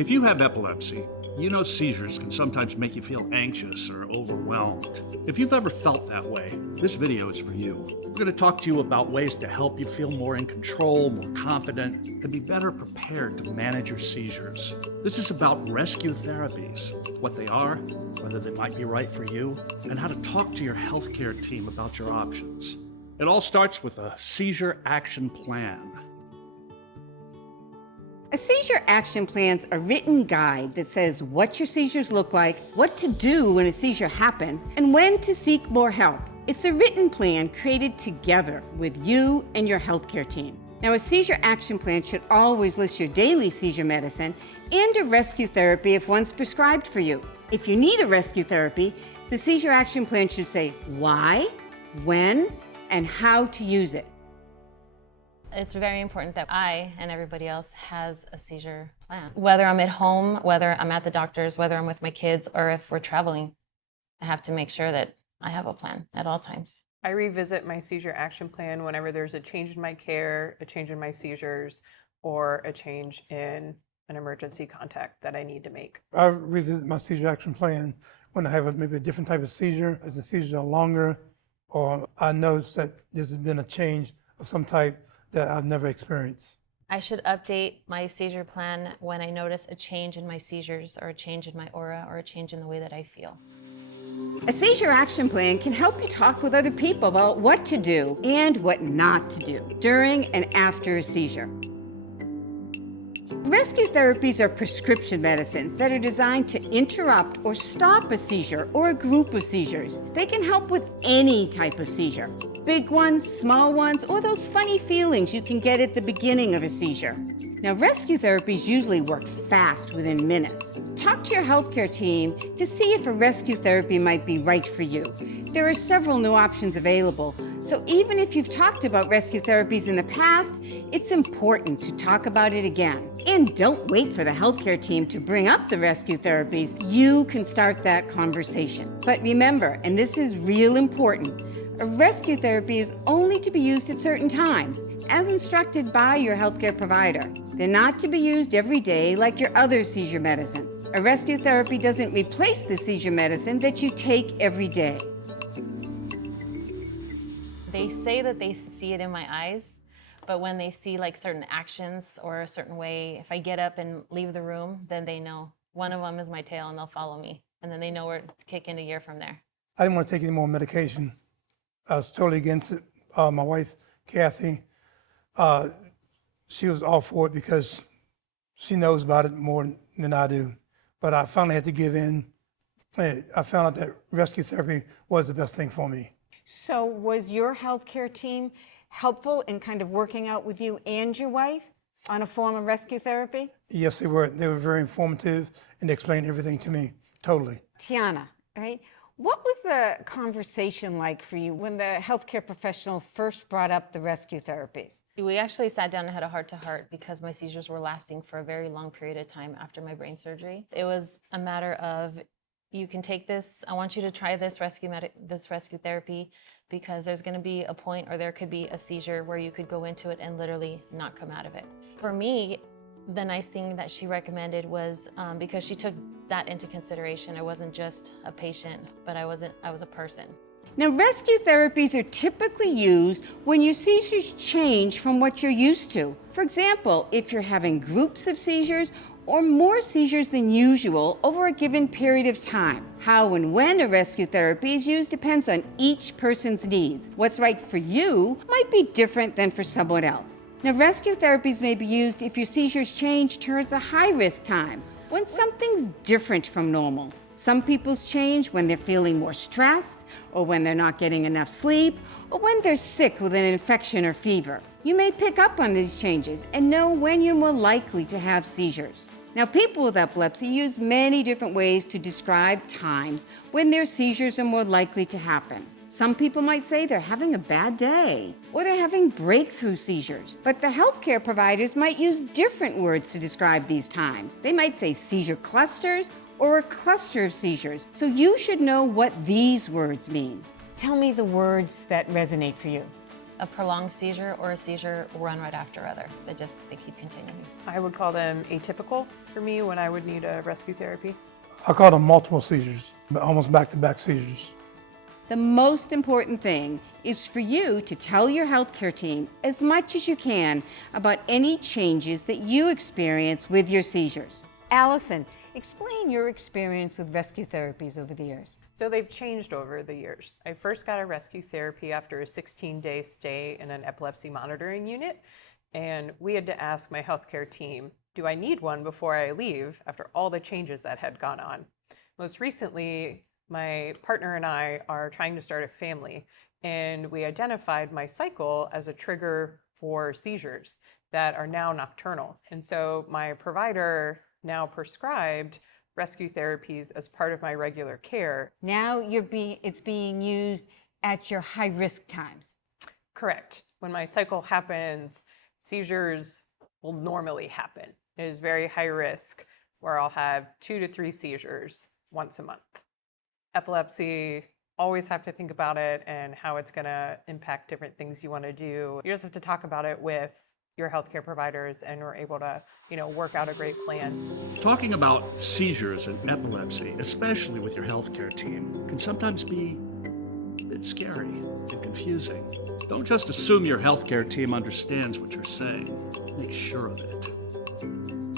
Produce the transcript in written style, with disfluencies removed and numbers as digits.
If you have epilepsy, you know seizures can sometimes make you feel anxious or overwhelmed. If you've ever felt that way, this video is for you. We're going to talk to you about ways to help you feel more in control, more confident, and be better prepared to manage your seizures. This is about rescue therapies, what they are, whether they might be right for you, and how to talk to your healthcare team about your options. It all starts with a seizure action plan. A seizure action plan's a written guide that says what your seizures look like, what to do when a seizure happens, and when to seek more help. It's a written plan created together with you and your healthcare team. Now, a seizure action plan should always list your daily seizure medicine and a rescue therapy if one's prescribed for you. If you need a rescue therapy, the seizure action plan should say why, when, and how to use it. It's very important that I and everybody else has a seizure plan. Whether I'm at home, whether I'm at the doctor's, whether I'm with my kids, or if we're traveling, I have to make sure that I have a plan at all times. I revisit my seizure action plan whenever there's a change in my care, a change in my seizures, or a change in an emergency contact that I need to make. I revisit my seizure action plan when I have maybe a different type of seizure, as the seizures are longer, or I notice that there's been a change of some type that I've never experienced. I should update my seizure plan when I notice a change in my seizures or a change in my aura or a change in the way that I feel. A seizure action plan can help you talk with other people about what to do and what not to do during and after a seizure. Rescue therapies are prescription medicines that are designed to interrupt or stop a seizure or a group of seizures. They can help with any type of seizure, big ones, small ones, or those funny feelings you can get at the beginning of a seizure. Now, rescue therapies usually work fast within minutes. Talk to your healthcare team to see if a rescue therapy might be right for you. There are several new options available, so even if you've talked about rescue therapies in the past, it's important to talk about it again. And don't wait for the healthcare team to bring up the rescue therapies. You can start that conversation. But remember, and this is real important, a rescue therapy is only to be used at certain times, as instructed by your healthcare provider. They're not to be used every day like your other seizure medicines. A rescue therapy doesn't replace the seizure medicine that you take every day. They say that they see it in my eyes, but when they see like certain actions or a certain way, if I get up and leave the room, then they know. One of them is my tail and they'll follow me. And then they know where to kick into gear from there. I didn't want to take any more medication. I was totally against it. My wife, Kathy, she was all for it because she knows about it more than I do. But I finally had to give in. I found out that rescue therapy was the best thing for me. So was your healthcare team helpful in kind of working out with you and your wife on a form of rescue therapy? Yes, they were. They were very informative and they explained everything to me, totally. Tiana, right? What was the conversation like for you when the healthcare professional first brought up the rescue therapies? We actually sat down and had a heart-to-heart because my seizures were lasting for a very long period of time after my brain surgery. It was a matter of, you can take this, I want you to try this rescue therapy because there's gonna be a point or there could be a seizure where you could go into it and literally not come out of it. For me, the nice thing that she recommended was because she took that into consideration. I wasn't just a patient, but I was a person. Now, rescue therapies are typically used when your seizures change from what you're used to. For example, if you're having groups of seizures or more seizures than usual over a given period of time. How and when a rescue therapy is used depends on each person's needs. What's right for you might be different than for someone else. Now, rescue therapies may be used if your seizures change towards a high-risk time, when something's different from normal. Some people's change when they're feeling more stressed, or when they're not getting enough sleep, or when they're sick with an infection or fever. You may pick up on these changes and know when you're more likely to have seizures. Now, people with epilepsy use many different ways to describe times when their seizures are more likely to happen. Some people might say they're having a bad day, or they're having breakthrough seizures. But the healthcare providers might use different words to describe these times. They might say seizure clusters or a cluster of seizures. So you should know what these words mean. Tell me the words that resonate for you. a prolonged seizure or a seizure one right after other. They keep continuing. I would call them atypical for me when I would need a rescue therapy. I call them multiple seizures, almost back-to-back seizures. The most important thing is for you to tell your healthcare team as much as you can about any changes that you experience with your seizures. Allison, explain your experience with rescue therapies over the years. So they've changed over the years. I first got a rescue therapy after a 16-day stay in an epilepsy monitoring unit, and we had to ask my healthcare team, do I need one before I leave after all the changes that had gone on? Most recently, my partner and I are trying to start a family, and we identified my cycle as a trigger for seizures that are now nocturnal. And so my provider now prescribed rescue therapies as part of my regular care. Now it's being used at your high-risk times. Correct. When my cycle happens, seizures will normally happen. It is very high risk, where I'll have 2 to 3 seizures once a month. Epilepsy, always have to think about it and how it's going to impact different things you want to do. You just have to talk about it with your healthcare providers, and we're able to, work out a great plan. Talking about seizures and epilepsy, especially with your healthcare team, can sometimes be a bit scary and confusing. Don't just assume your healthcare team understands what you're saying. Make sure of it.